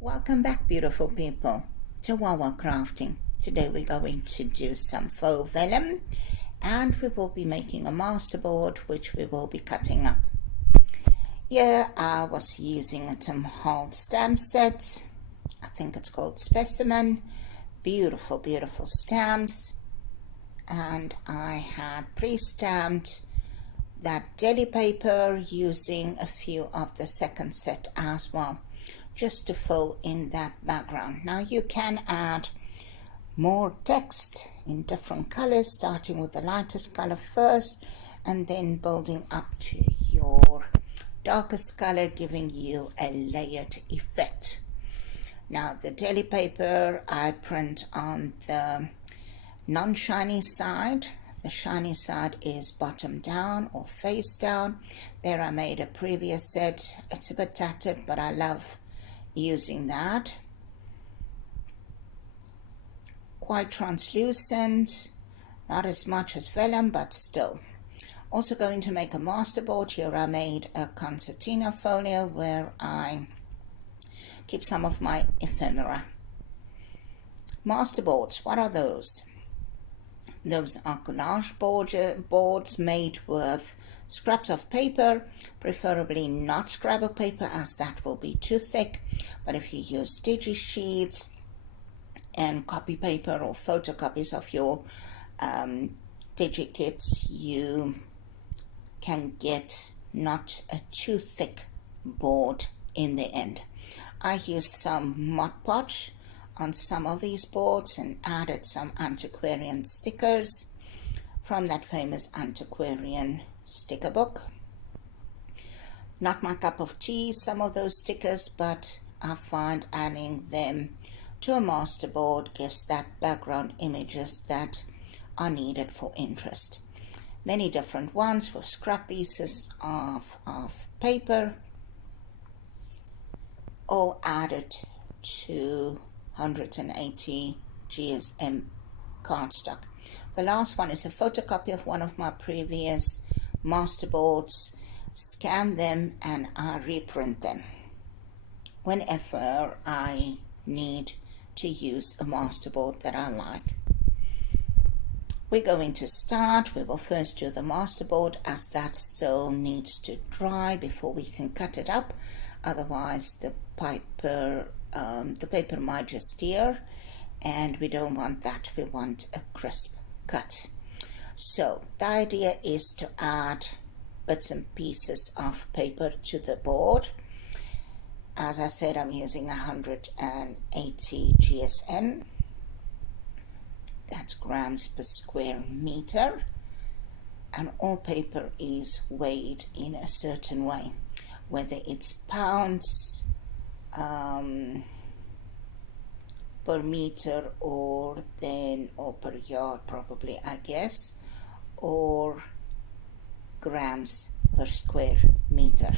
Welcome back, beautiful people, to Wawa Crafting. Today we're going to do some faux vellum and we will be making a masterboard which we will be cutting up. Here I was using a Tom Hall stamp set. I think it's called Specimen. Beautiful, beautiful stamps. And I had pre-stamped that deli paper using a few of the second set as well, just to fill in that background. Now you can add more text in different colors, starting with the lightest color first and then building up to your darkest color, giving you a layered effect. Now the deli paper I print on the non-shiny side. The shiny side is bottom down or face down. There I made a previous set. It's a bit tattered, but I love using that. Quite translucent, not as much as vellum, but still. Also going to make a masterboard. Here I made a concertina folio where I keep some of my ephemera. Masterboards, what are those? Those are collage boards made with scraps of paper, preferably not scrapbook paper as that will be too thick, but if you use Digi sheets and copy paper or photocopies of your Digi kits, you can get not a too thick board in the end. I used some Mod Podge on some of these boards and added some antiquarian stickers from that famous antiquarian sticker book. Not my cup of tea, some of those stickers, but I find adding them to a masterboard gives that background images that are needed for interest. Many different ones with scrap pieces of paper, all added to 180 GSM cardstock. The last one is a photocopy of one of my previous masterboards. Scan them and I reprint them whenever I need to use a masterboard that I like. We're going to start. We will first do the masterboard as that still needs to dry before we can cut it up. Otherwise the paper might just tear, and we don't want that. We want a crisp cut. So the idea is to add bits and pieces of paper to the board. As I said, I'm using 180 GSM. That's grams per square meter, and all paper is weighed in a certain way, whether it's pounds per meter or per yard probably, I guess, or grams per square meter.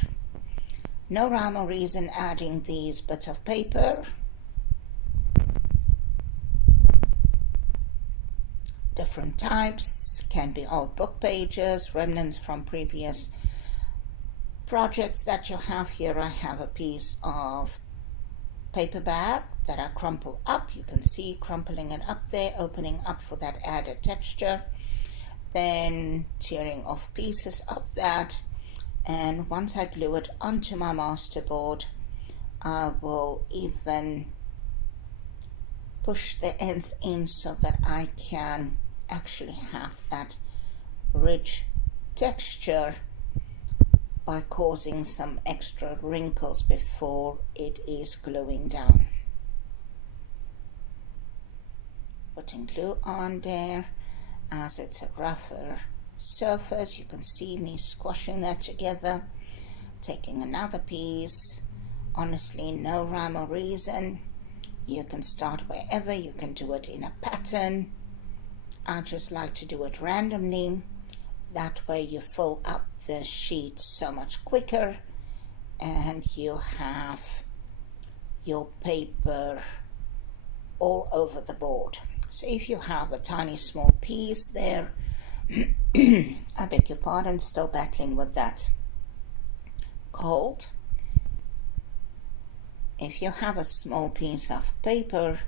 No rhyme or reason adding these bits of paper. Different types, can be old book pages, remnants from previous projects that you have. Here I have a piece of paper bag that I crumple up. You can see crumpling it up there, opening up for that added texture, then tearing off pieces of that, and once I glue it onto my masterboard, I will even push the ends in so that I can actually have that rich texture by causing some extra wrinkles before it is gluing down. Putting glue on there as it's a rougher surface. You can see me squashing that together, taking another piece. Honestly, no rhyme or reason. You can start wherever. You can do it in a pattern. I just like to do it randomly. That way you fill up the sheet so much quicker and you have your paper all over the board. So if you have a tiny small piece there, I beg your pardon, still battling with that cold, if you have a small piece of paper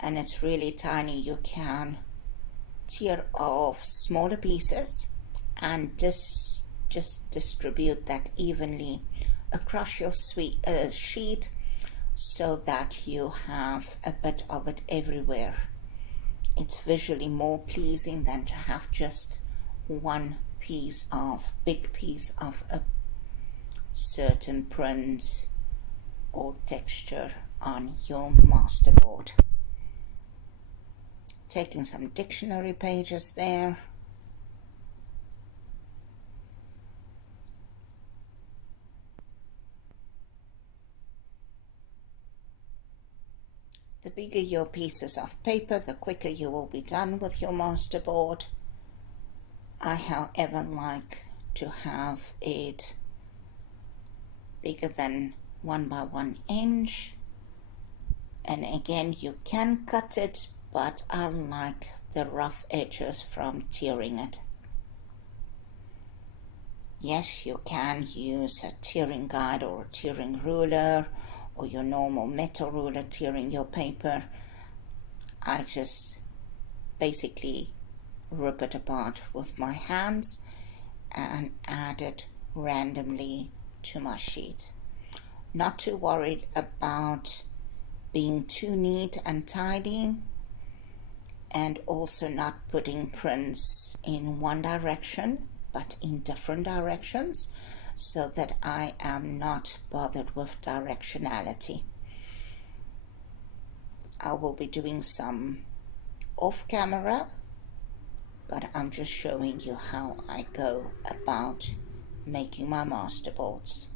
and it's really tiny, you can tear off smaller pieces and just distribute that evenly across your sheet so that you have a bit of it everywhere. It's visually more pleasing than to have just one big piece of a certain print or texture on your masterboard. Taking some dictionary pages there. The bigger your pieces of paper, the quicker you will be done with your masterboard. I, however, like to have it bigger than 1 by 1 inch. And again, you can cut it, but I like the rough edges from tearing it. Yes, you can use a tearing guide or a tearing ruler or your normal metal ruler tearing your paper. I just basically rip it apart with my hands and add it randomly to my sheet. Not too worried about being too neat and tidy, and also not putting prints in one direction but in different directions, so that I am not bothered with directionality. I will be doing some off camera, but I'm just showing you how I go about making my masterboards.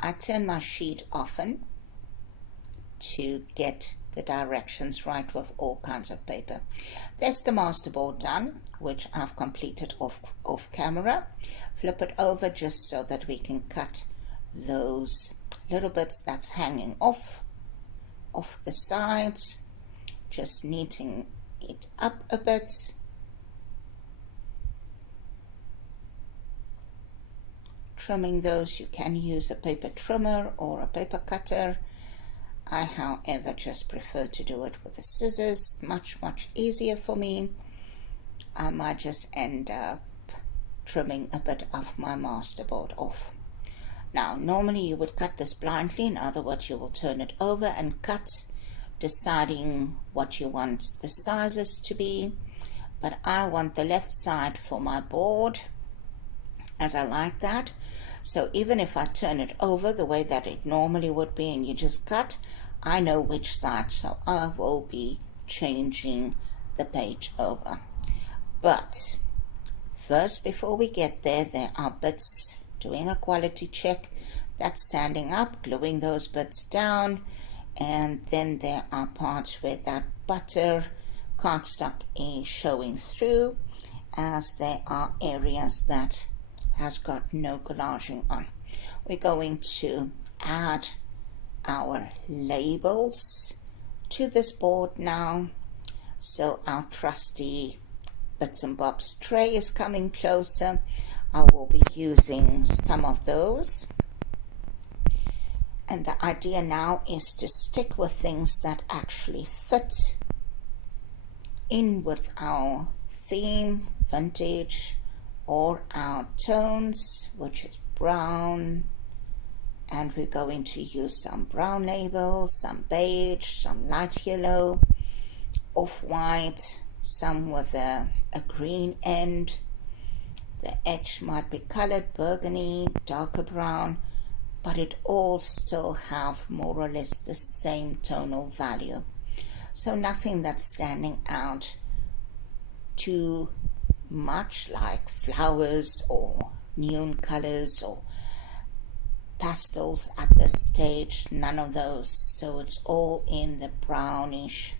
I turn my sheet often to get the directions right with all kinds of paper. There's the masterboard done, which I've completed off camera. Flip it over just so that we can cut those little bits that's hanging off the sides, just neating it up a bit. Trimming those, you can use a paper trimmer or a paper cutter. I, however, just prefer to do it with the scissors. Much easier for me. I might just end up trimming a bit of my masterboard off. Now, normally you would cut this blindly. In other words, you will turn it over and cut, deciding what you want the sizes to be. But I want the left side for my board, as I like that. So even if I turn it over the way that it normally would be and you just cut, I know which side, so I will be changing the page over. But first, before we get there, there are bits, doing a quality check, that's standing up, gluing those bits down, and then there are parts where that butter cardstock is showing through, as there are areas that has got no collaging on. We're going to add our labels to this board now. So our trusty bits and bobs tray is coming closer. I will be using some of those. And the idea now is to stick with things that actually fit in with our theme, vintage, or our tones, which is brown. And we're going to use some brown labels, some beige, some light yellow, off-white, some with a green end. The edge might be colored burgundy, darker brown, but it all still have more or less the same tonal value. So nothing that's standing out too much, like flowers or neon colors or pastels at this stage, none of those. So it's all in the brownish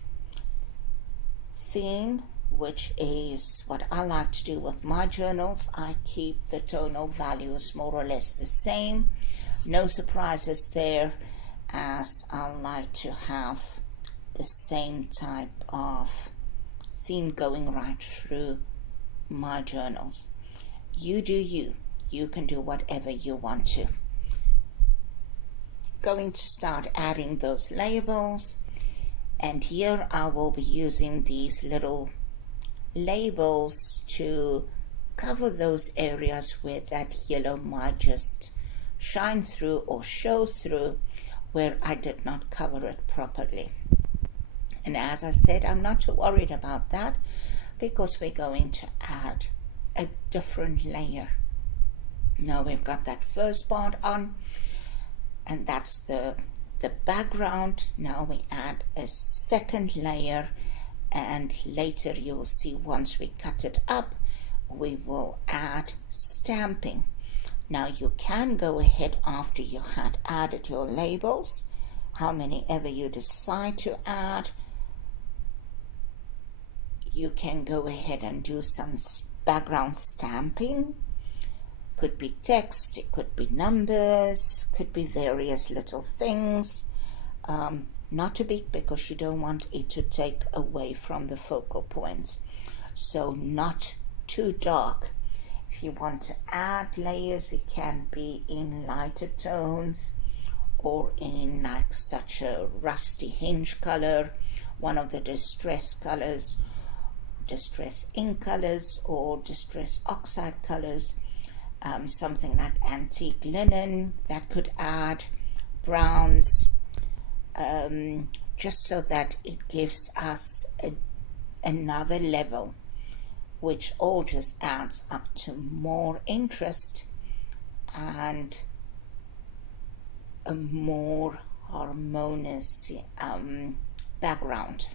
theme, which is what I like to do with my journals. I keep the tonal values more or less the same. No surprises there, as I like to have the same type of theme going right through my journals. You do you. You can do whatever you want to. going to start adding those labels, and here I will be using these little labels to cover those areas where that yellow might just shine through or show through where I did not cover it properly. And as I said, I'm not too worried about that because we're going to add a different layer. Now we've got that first part on, and that's the background. Now we add a second layer, and later you'll see once we cut it up, we will add stamping. Now you can go ahead after you had added your labels, how many ever you decide to add, you can go ahead and do some background stamping. Could be text, it could be numbers, could be various little things. Not too big because you don't want it to take away from the focal points. So not too dark. If you want to add layers, it can be in lighter tones or in like such a rusty hinge color, one of the distress colors, distress ink colors or distress oxide colors. Something like antique linen that could add browns, just so that it gives us another level, which all just adds up to more interest and a more harmonious background.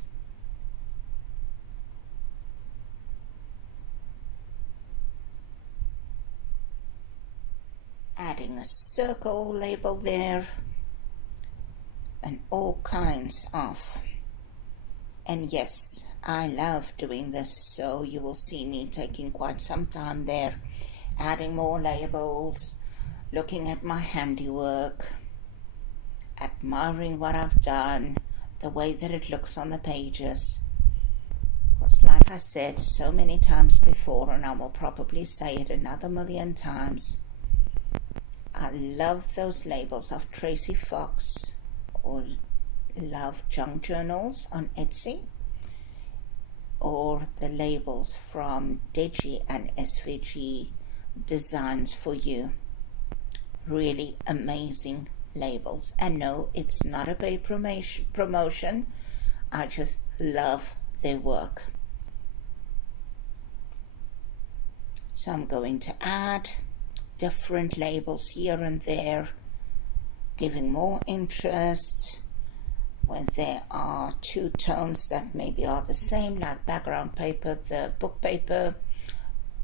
Adding a circle label there, and all kinds of, and yes, I love doing this, so you will see me taking quite some time there, adding more labels, looking at my handiwork, admiring what I've done, the way that it looks on the pages. Because like I said so many times before, and I will probably say it another million times, I love those labels of Tracy Fox or Love Junk Journals on Etsy, or the labels from Digi and SVG Designs for You. Really amazing labels. And no, it's not a paid promotion. I just love their work. So I'm going to add different labels here and there, giving more interest when there are two tones that maybe are the same, like background paper, the book paper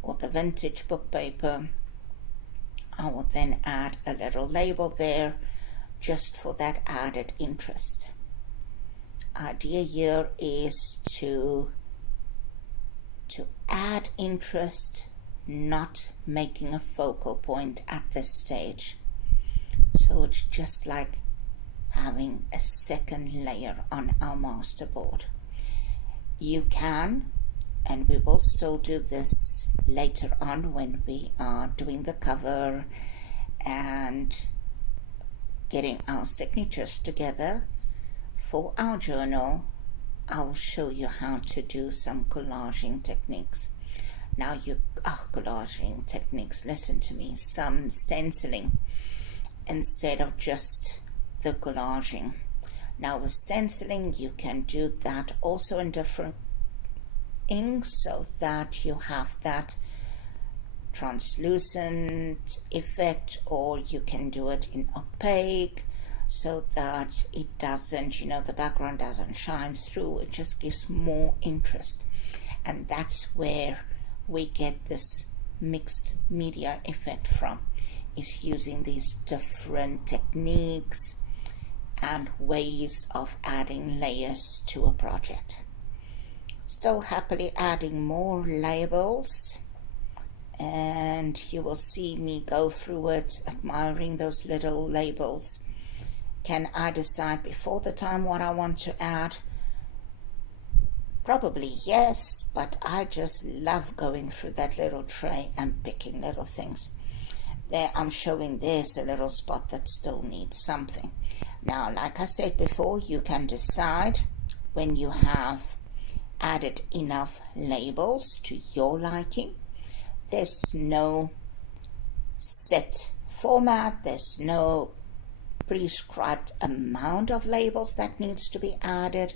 or the vintage book paper. I will then add a little label there just for that added interest. Idea here is to add interest, not making a focal point at this stage. So it's just like having a second layer on our masterboard. You can, and we will still do this later on when we are doing the cover and getting our signatures together for our journal. I will show you how to do some collaging techniques. Now collaging techniques, listen to me, some stenciling instead of just the collaging. Now with stenciling, you can do that also in different inks so that you have that translucent effect, or you can do it in opaque so that it doesn't, the background doesn't shine through. It just gives more interest, and that's where we get this mixed media effect from, is using these different techniques and ways of adding layers to a project. Still happily adding more labels, and you will see me go through it, admiring those little labels. Can I decide before the time what I want to add? Probably yes, but I just love going through that little tray and picking little things. There I'm showing there's a little spot that still needs something. Now, like I said before, you can decide when you have added enough labels to your liking. There's no set format, there's no prescribed amount of labels that needs to be added.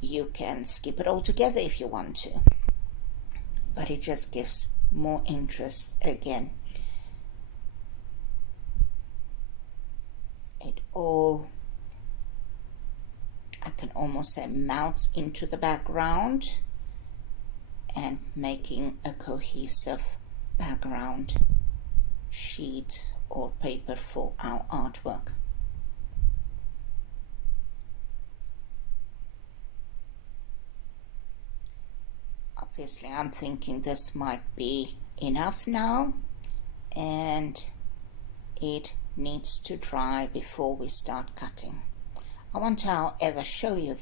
You can skip it altogether if you want to, but it just gives more interest again. It all, I can almost say, melts into the background and making a cohesive background sheet or paper for our artwork. Obviously, I'm thinking this might be enough now, and it needs to dry before we start cutting. I want to, however, show you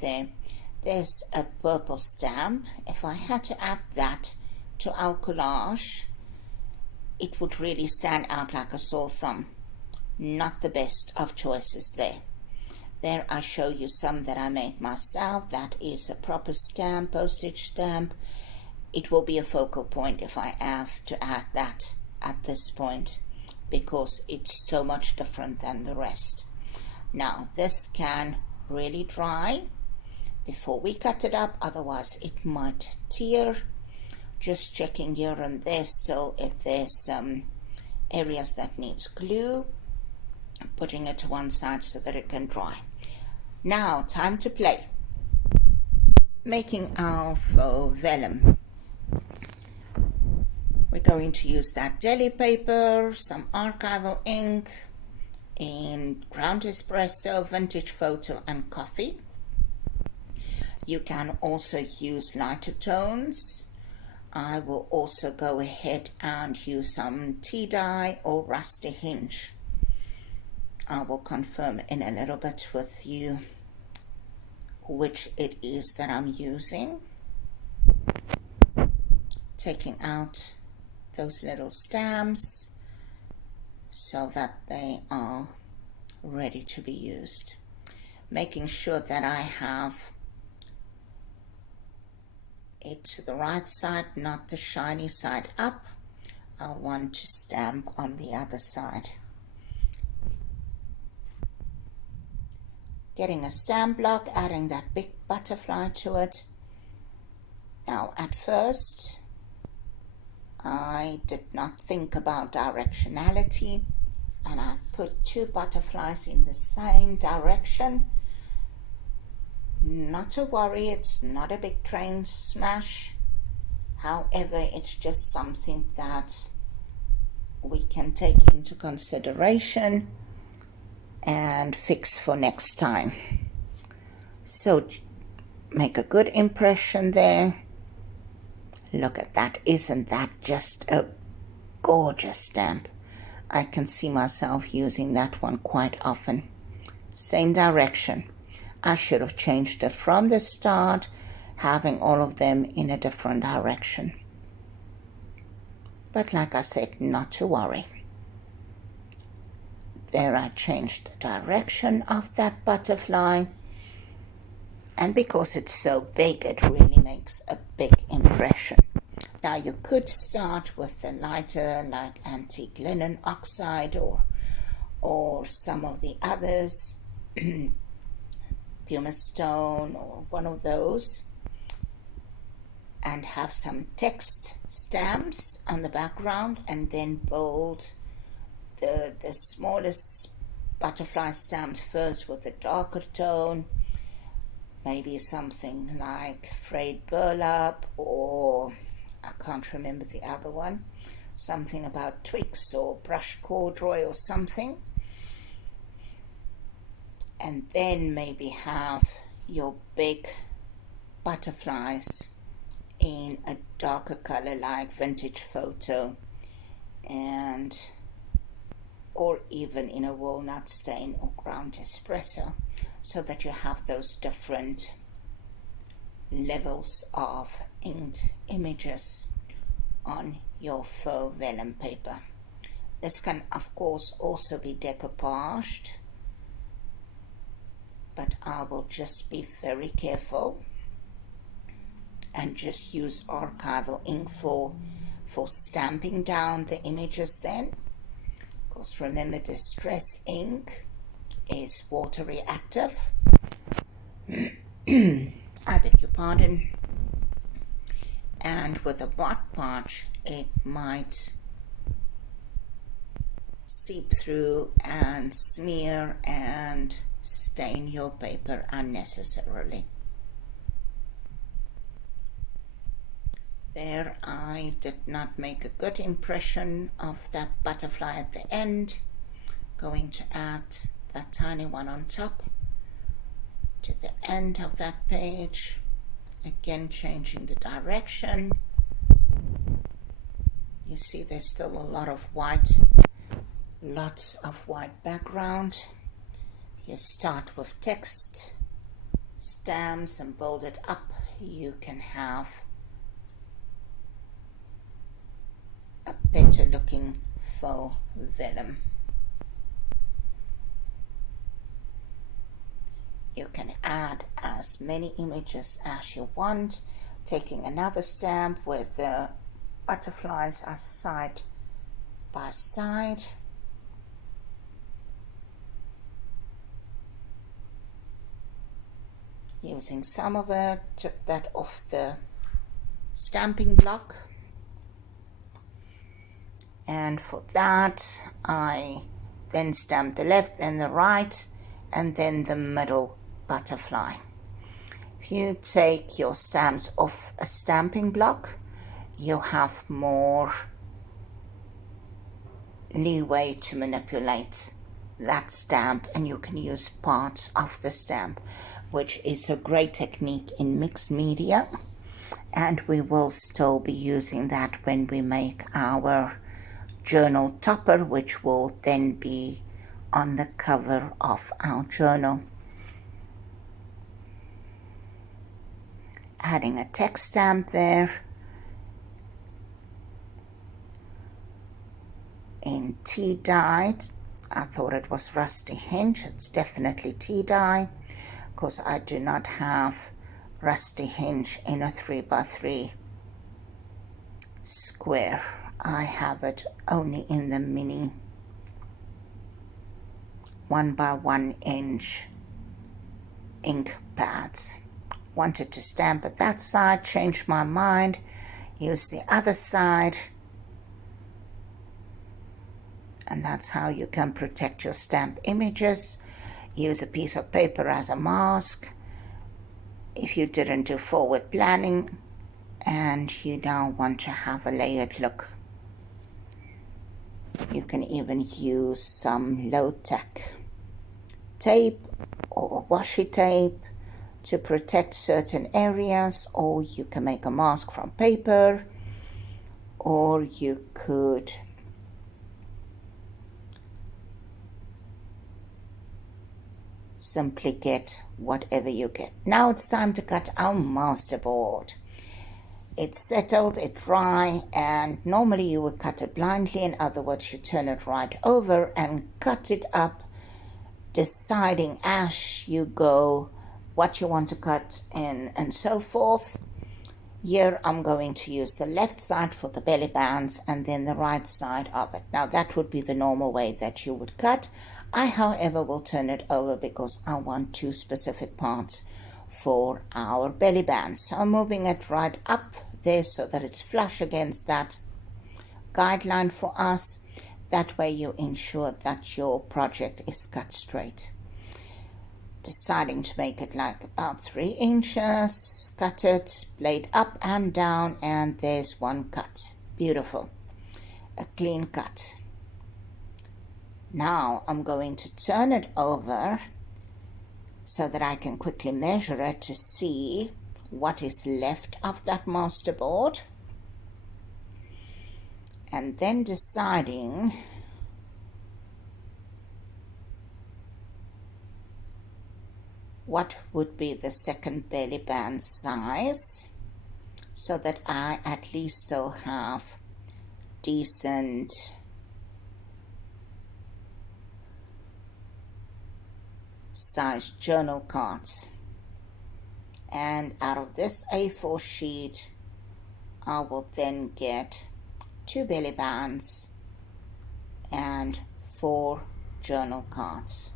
there's a purple stamp. If I had to add that to our collage, it would really stand out like a sore thumb. Not the best of choices there. There I show you some that I made myself. That is a proper stamp, postage stamp. It will be a focal point if I have to add that at this point, because it's so much different than the rest. Now this can really dry before we cut it up, otherwise it might tear. Just checking here and there still if there's some areas that needs glue, putting it to one side so that it can dry. Now time to play. Making our faux vellum. We're going to use that deli paper, some archival ink, in ground espresso, vintage photo and coffee. You can also use lighter tones. I will also go ahead and use some tea dye or rusty hinge. I will confirm in a little bit with you which it is that I'm using. Taking out those little stamps so that they are ready to be used. Making sure that I have it to the right side, not the shiny side up. I want to stamp on the other side. Getting a stamp block, adding that big butterfly to it. Now at first I did not think about directionality, and I put two butterflies in the same direction. Not to worry, it's not a big train smash. However, it's just something that we can take into consideration and fix for next time. So make a good impression there. Look at that. Isn't that just a gorgeous stamp? I can see myself using that one quite often. Same direction. I should have changed it from the start, having all of them in a different direction. But like I said, not to worry. There I changed the direction of that butterfly. And because it's so big, it really makes a big impression. Now you could start with the lighter, like antique linen oxide or some of the others, pumice stone or one of those, and have some text stamps on the background, and then bold the smallest butterfly stamps first with a darker tone. Maybe something like frayed burlap, or I can't remember the other one, something about twigs or brush corduroy or something. And then maybe have your big butterflies in a darker color like vintage photo, and or even in a walnut stain or ground espresso, so that you have those different levels of inked images on your faux vellum paper. This can of course also be decoupaged, but I will just be very careful and just use archival ink for stamping down the images then, because remember, distress ink is water reactive. I beg your pardon. And with a Mod Podge, it might seep through and smear and stain your paper unnecessarily. There, I did not make a good impression of that butterfly at the end. Going to add that tiny one on top to the end of that page. Again, changing the direction. You see there's still a lot of white, lots of white background. You start with text, stamps, and build it up. You can have a better looking faux vellum. You can add as many images as you want, taking another stamp with the butterflies as side by side. Using some of it, took that off the stamping block. And for that, I then stamped the left and the right, and then the middle butterfly. If you take your stamps off a stamping block, you have more leeway to manipulate that stamp, and you can use parts of the stamp, which is a great technique in mixed media, and we will still be using that when we make our journal topper, which will then be on the cover of our journal. Adding a text stamp there in tea dye. I thought it was rusty hinge. It's definitely tea dye, because I do not have rusty hinge in a 3x3 square. I have it only in the mini 1x1 inch ink pads. Wanted to stamp at that side, changed my mind, use the other side, and that's how you can protect your stamp images. Use a piece of paper as a mask if you didn't do forward planning and you now want to have a layered look. You can even use some low-tech tape or washi tape to protect certain areas, or you can make a mask from paper, or you could simply get whatever you get. Now it's time to cut our masterboard. It's settled, it's dry, and normally you would cut it blindly. In other words, you turn it right over and cut it up, deciding as you go what you want to cut in and so forth. Here I'm going to use the left side for the belly bands and then the right side of it. Now that would be the normal way that you would cut. I, however, will turn it over because I want two specific parts for our belly bands. So I'm moving it right up there so that it's flush against that guideline for us. That way you ensure that your project is cut straight. Deciding to make it like about 3 inches, cut it, blade up and down, and there's one cut. Beautiful. A clean cut. Now I'm going to turn it over so that I can quickly measure it to see what is left of that masterboard, and then deciding what would be the second belly band size, so that I at least still have decent size journal cards. And out of this A4 sheet, I will then get 2 belly bands and 4 journal cards.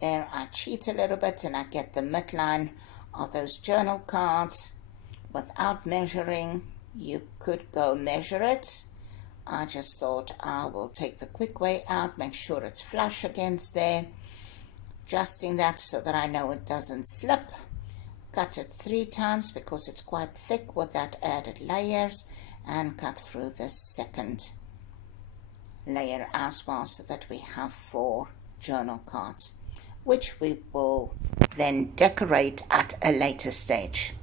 There I cheat a little bit and I get the midline of those journal cards without measuring. You could go measure it. I just thought I will take the quick way out, make sure it's flush against there, adjusting that so that I know it doesn't slip. Cut it 3 times because it's quite thick with that added layers, and cut through the second layer as well so that we have 4 journal cards, which we will then decorate at a later stage.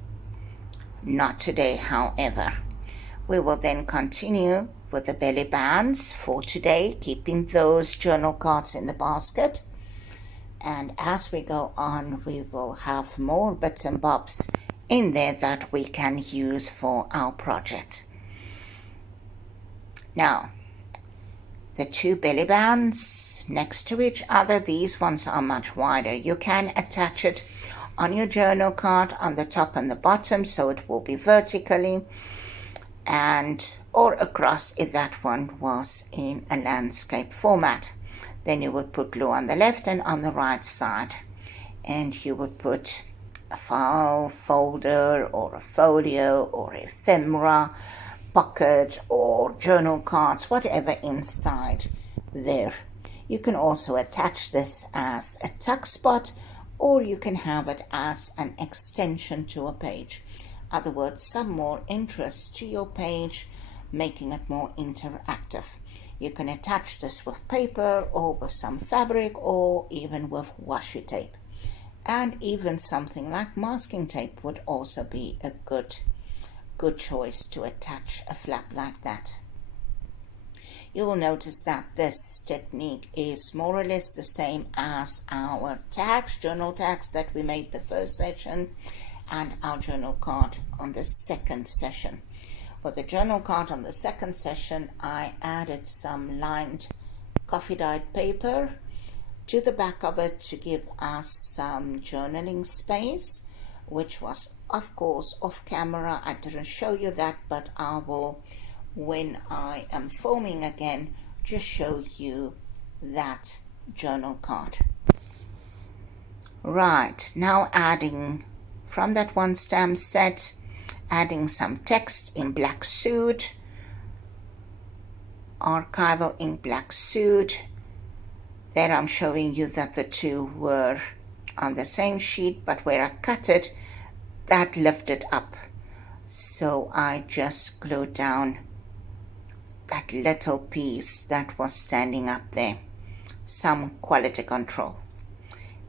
Not today, however. We will then continue with the belly bands for today, keeping those journal cards in the basket. And as we go on, we will have more bits and bobs in there that we can use for our project. Now, the 2 belly bands next to each other, these ones are much wider. You can attach it on your journal card on the top and the bottom, so it will be vertically, and or across if that one was in a landscape format. Then you would put glue on the left and on the right side, and you would put a file folder or a folio or ephemera, pocket or journal cards, whatever inside there. You can also attach this as a tuck spot, or you can have it as an extension to a page. In other words, some more interest to your page, making it more interactive. You can attach this with paper or with some fabric or even with washi tape. And even something like masking tape would also be a good choice to attach a flap like that. You will notice that this technique is more or less the same as our tags, journal tags that we made the first session, and our journal card on the second session. For the journal card on the second session, I added some lined coffee dyed paper to the back of it to give us some journaling space, which was of course off camera. I didn't show you that, but I will, when I am filming again, just show you that journal card. Right, now adding from that one stamp set, adding some text in black suit, archival in black suit. There I'm showing you that the 2 were on the same sheet, but where I cut it, that lifted up. So I just glued down that little piece that was standing up there. Some quality control.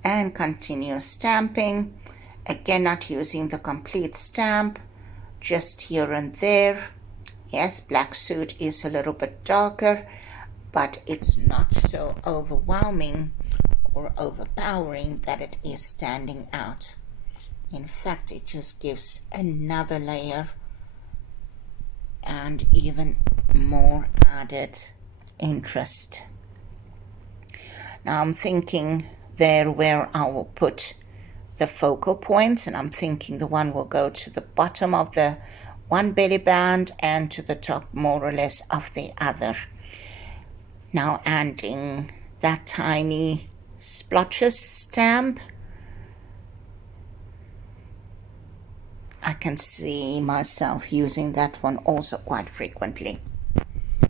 And continue stamping. Again, not using the complete stamp, just here and there. Yes, black suit is a little bit darker, but it's not so overwhelming or overpowering that it is standing out. In fact, it just gives another layer and even more added interest. Now I'm thinking there where I will put the focal points, and I'm thinking the one will go to the bottom of the one belly band and to the top more or less of the other. Now adding that tiny splotches stamp. I can see myself using that one also quite frequently.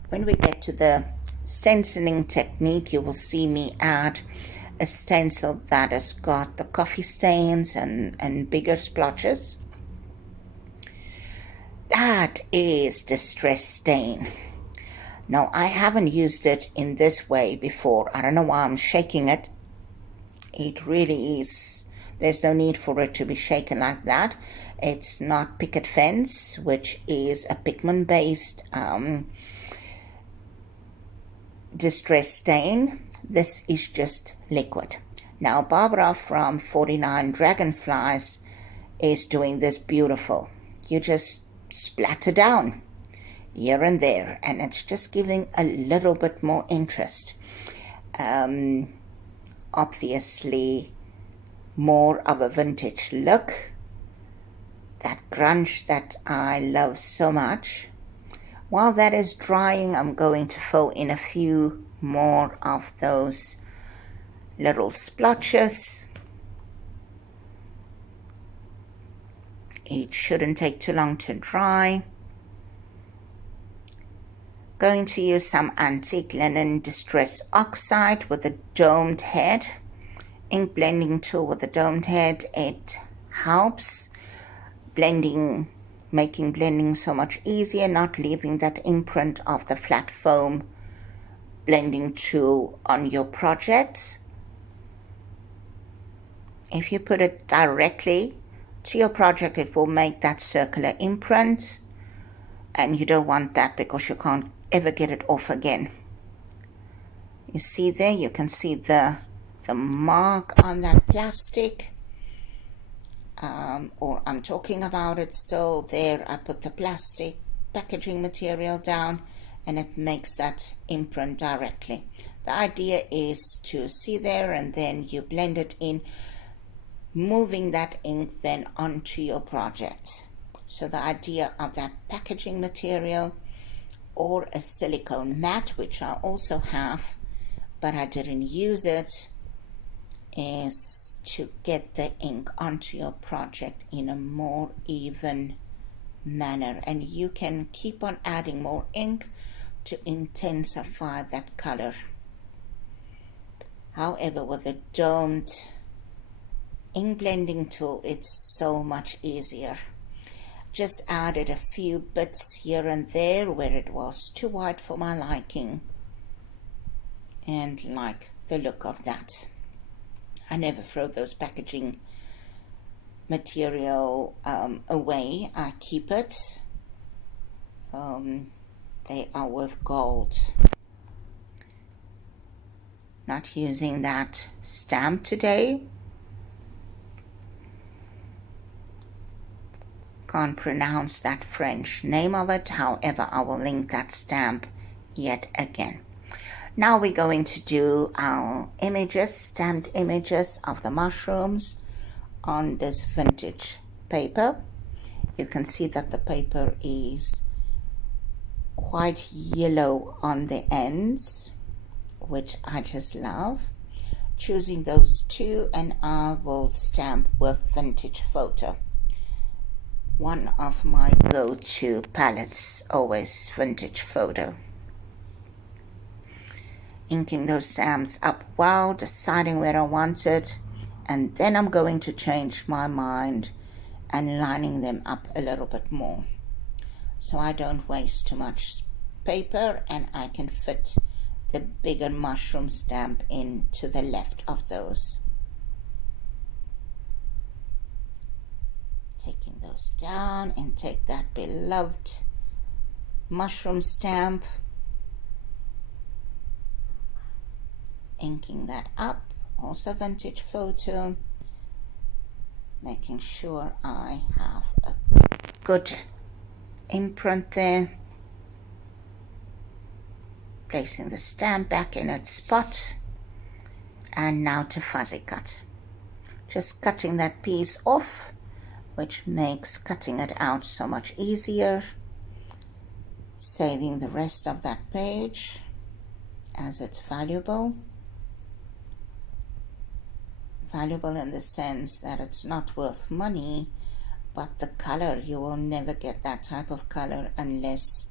When we get to the stenciling technique, you will see me add a stencil that has got the coffee stains and bigger splotches. That is Distress Stain. Now, I haven't used it in this way before. I don't know why I'm shaking it. It really is, there's no need for it to be shaken like that. It's not picket fence, which is a pigment-based distress stain. This is just liquid. Now Barbara from 49 Dragonflies is doing this beautiful. You just splatter down here and there, and it's just giving a little bit more interest. Obviously more of a vintage look, that grunge that I love so much. While that is drying, I'm going to fill in a few more of those little splotches. It shouldn't take too long to dry. Going to use some antique linen distress oxide with a domed head. Ink blending tool with a domed head. It helps making blending so much easier, not leaving that imprint of the flat foam blending tool on your project. If you put it directly to your project, it will make that circular imprint, and you don't want that because you can't ever get it off again. You see there, you can see the mark on that plastic, or I'm talking about it still there. I put the plastic packaging material down and it makes that imprint directly. The idea is to see there, and then you blend it in, moving that ink then onto your project. So the idea of that packaging material or a silicone mat, which I also have but I didn't use it, is to get the ink onto your project in a more even manner, and you can keep on adding more ink to intensify that color. However, with a domed ink blending tool, it's so much easier. Just added a few bits here and there where it was too white for my liking, and like the look of that. I never throw those packaging material away. I keep it. They are worth gold. Not using that stamp today. Can't pronounce that French name of it. However, I will link that stamp yet again. Now we're going to do our images, stamped images of the mushrooms on this vintage paper. You can see that the paper is quite yellow on the ends, which I just love. Choosing those two, and I will stamp with vintage photo. One of my go-to palettes, always vintage photo. Inking those stamps up well, deciding where I want it, and then I'm going to change my mind and lining them up a little bit more, so I don't waste too much paper and I can fit the bigger mushroom stamp in to the left of those. Taking those down, and take that beloved mushroom stamp, inking that up, also vintage photo, making sure I have a good imprint there, placing the stamp back in its spot, and now to fuzzy cut. Just cutting that piece off, which makes cutting it out so much easier, saving the rest of that page as it's valuable. Valuable in the sense that it's not worth money, but the color, you will never get that type of color unless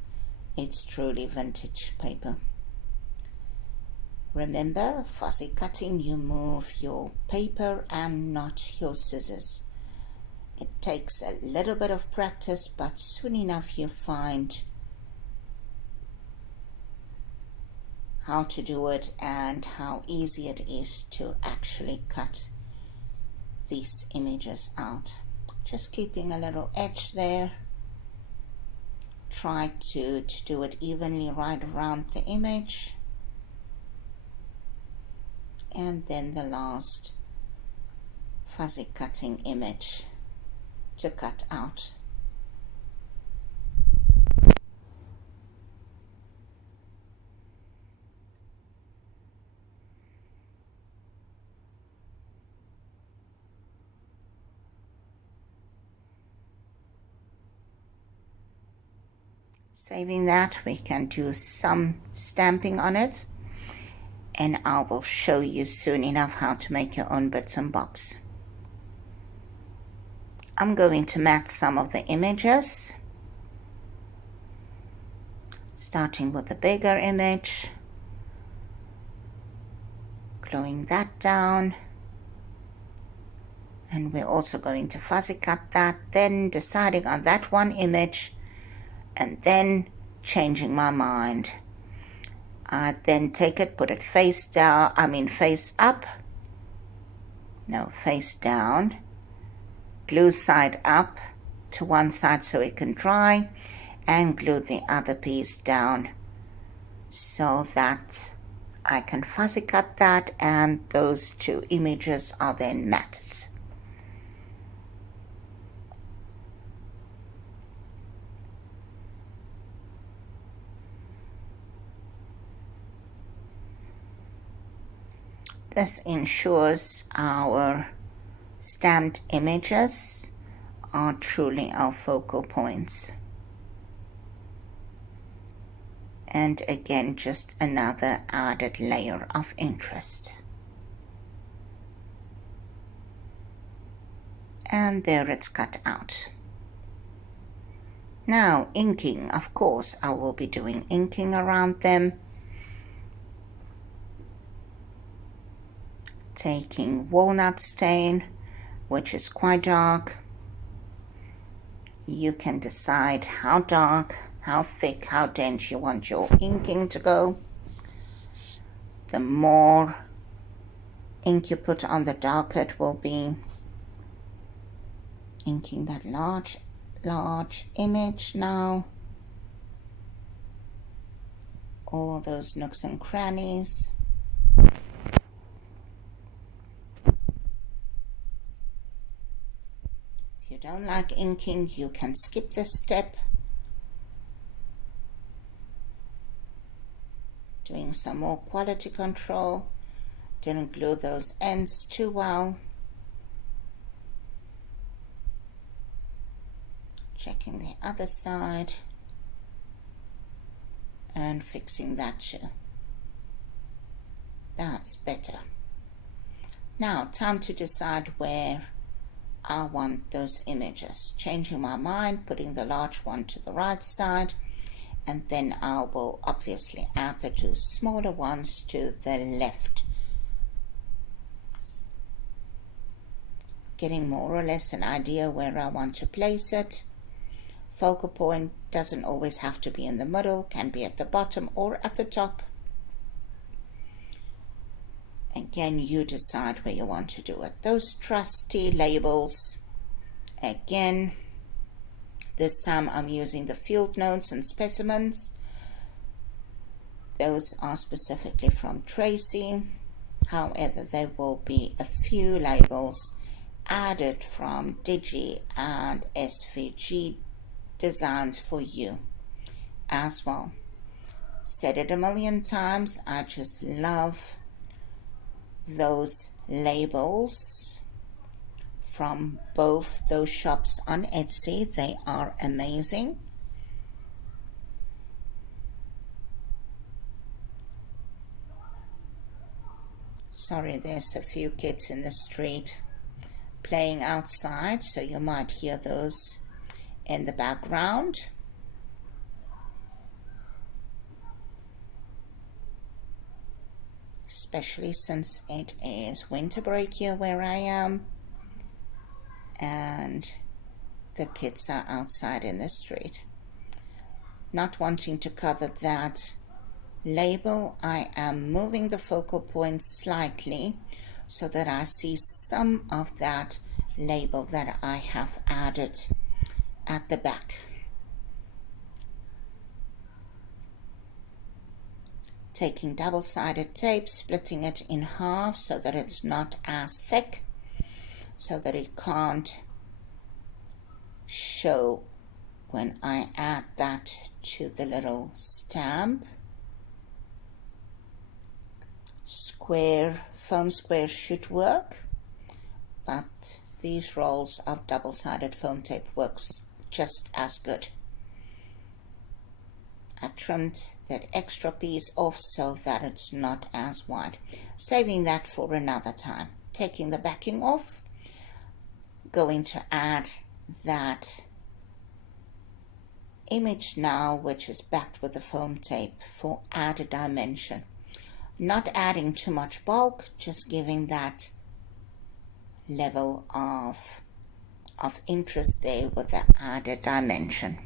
it's truly vintage paper. Remember, fussy cutting, you move your paper and not your scissors. It takes a little bit of practice, but soon enough you find how to do it and how easy it is to actually cut these images out. Just keeping a little edge there. Try to do it evenly right around the image. And then the last fuzzy cutting image to cut out. Saving that, we can do some stamping on it, and I will show you soon enough how to make your own bits and bobs. I'm going to mat some of the images, starting with the bigger image, gluing that down, and we're also going to fuzzy cut that, then deciding on that one image, and then changing my mind. I then take it, put it face down, face up, no, face down, glue side up to one side so it can dry, and glue the other piece down so that I can fuzzy cut that, and those two images are then matted. This ensures our stamped images are truly our focal points. And again, just another added layer of interest. And there it's cut out. Now, inking, of course, I will be doing inking around them. Taking walnut stain, which is quite dark. You can decide how dark, how thick, how dense you want your inking to go. The more ink you put on, the darker it will be. Inking that large image now. All those nooks and crannies. If you don't like inking, you can skip this step. Doing some more quality control. Didn't glue those ends too well. Checking the other side and fixing that too. That's better. Now, time to decide where I want those images. Changing my mind, putting the large one to the right side, and then I will obviously add the two smaller ones to the left. Getting more or less an idea where I want to place it. Focal point doesn't always have to be in the middle, can be at the bottom or at the top. Again, you decide where you want to do it. Those trusty labels, again, this time I'm using the field notes and specimens. Those are specifically from Tracy. However, there will be a few labels added from Digi and SVG designs for you as well. Said it a million times, I just love those labels from both those shops on Etsy. They are amazing. Sorry, there's a few kids in the street playing outside, so you might hear those in the background. Especially since it is winter break here where I am, and the kids are outside in the street. Not wanting to cover that label, I am moving the focal point slightly so that I see some of that label that I have added at the back. Taking double-sided tape, splitting it in half so that it's not as thick. so that it can't show when I add that to the little stamp. Foam square should work, but these rolls of double-sided foam tape works just as good. I trimmed that extra piece off so that it's not as wide, saving that for another time. Taking the backing off, going to add that image now, which is backed with the foam tape for added dimension. Not adding too much bulk, just giving that level of interest there with the added dimension.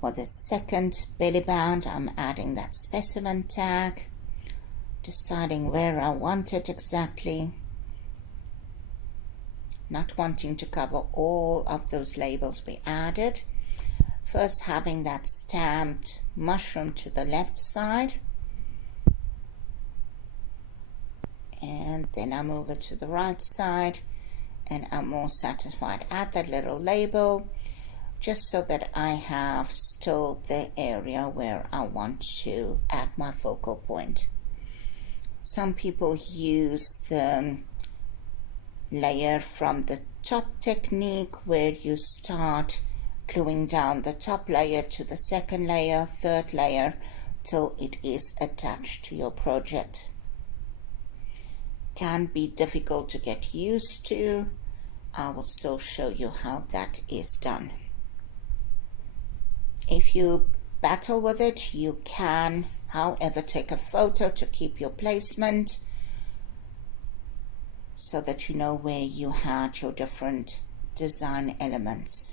For the second belly band, I'm adding that specimen tag, deciding where I want it exactly, not wanting to cover all of those labels we added. First, having that stamped mushroom to the left side, and then I move it to the right side, and I'm more satisfied. Add that little label just so that I have still the area where I want to add my focal point. Some people use the layer from the top technique, where you start gluing down the top layer to the second layer, third layer, till it is attached to your project. Can be difficult to get used to. I will still show you how that is done. If you battle with it, you can, however, take a photo to keep your placement so that you know where you had your different design elements.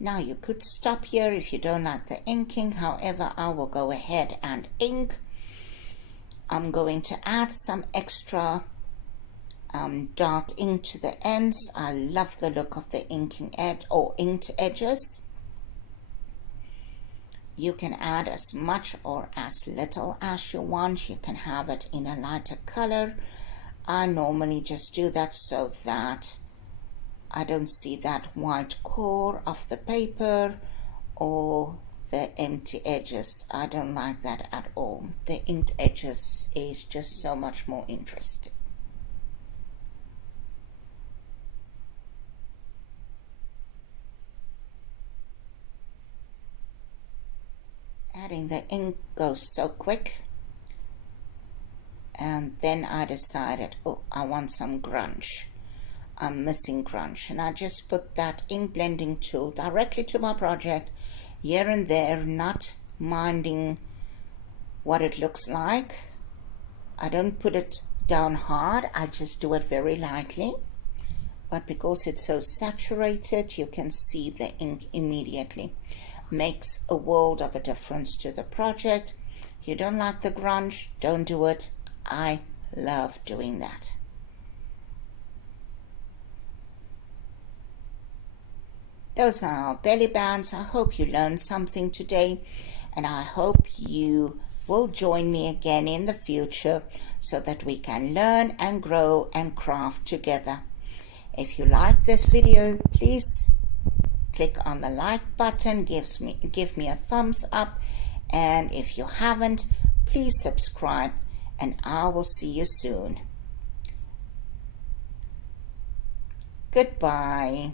Now you could stop here if you don't like the inking, however I will go ahead and ink. I'm going to add some extra dark ink to the ends. I love the look of the inking edge or inked edges. You can add as much or as little as you want. You can have it in a lighter color. I normally just do that so that I don't see that white core of the paper or the empty edges. I don't like that at all. The inked edges is just so much more interesting. Adding the ink goes so quick. And then I decided, oh, I want some grunge. I'm missing grunge, and I just put that ink blending tool directly to my project, here and there, not minding what it looks like. I don't put it down hard, I just do it very lightly, but because it's so saturated, you can see the ink immediately. Makes a world of a difference to the project. If you don't like the grunge, don't do it. I love doing that. Those are our belly bands. I hope you learned something today, and I hope you will join me again in the future so that we can learn and grow and craft together. If you like this video, please click on the like button, give me a thumbs up, and if you haven't, please subscribe, and I will see you soon. Goodbye.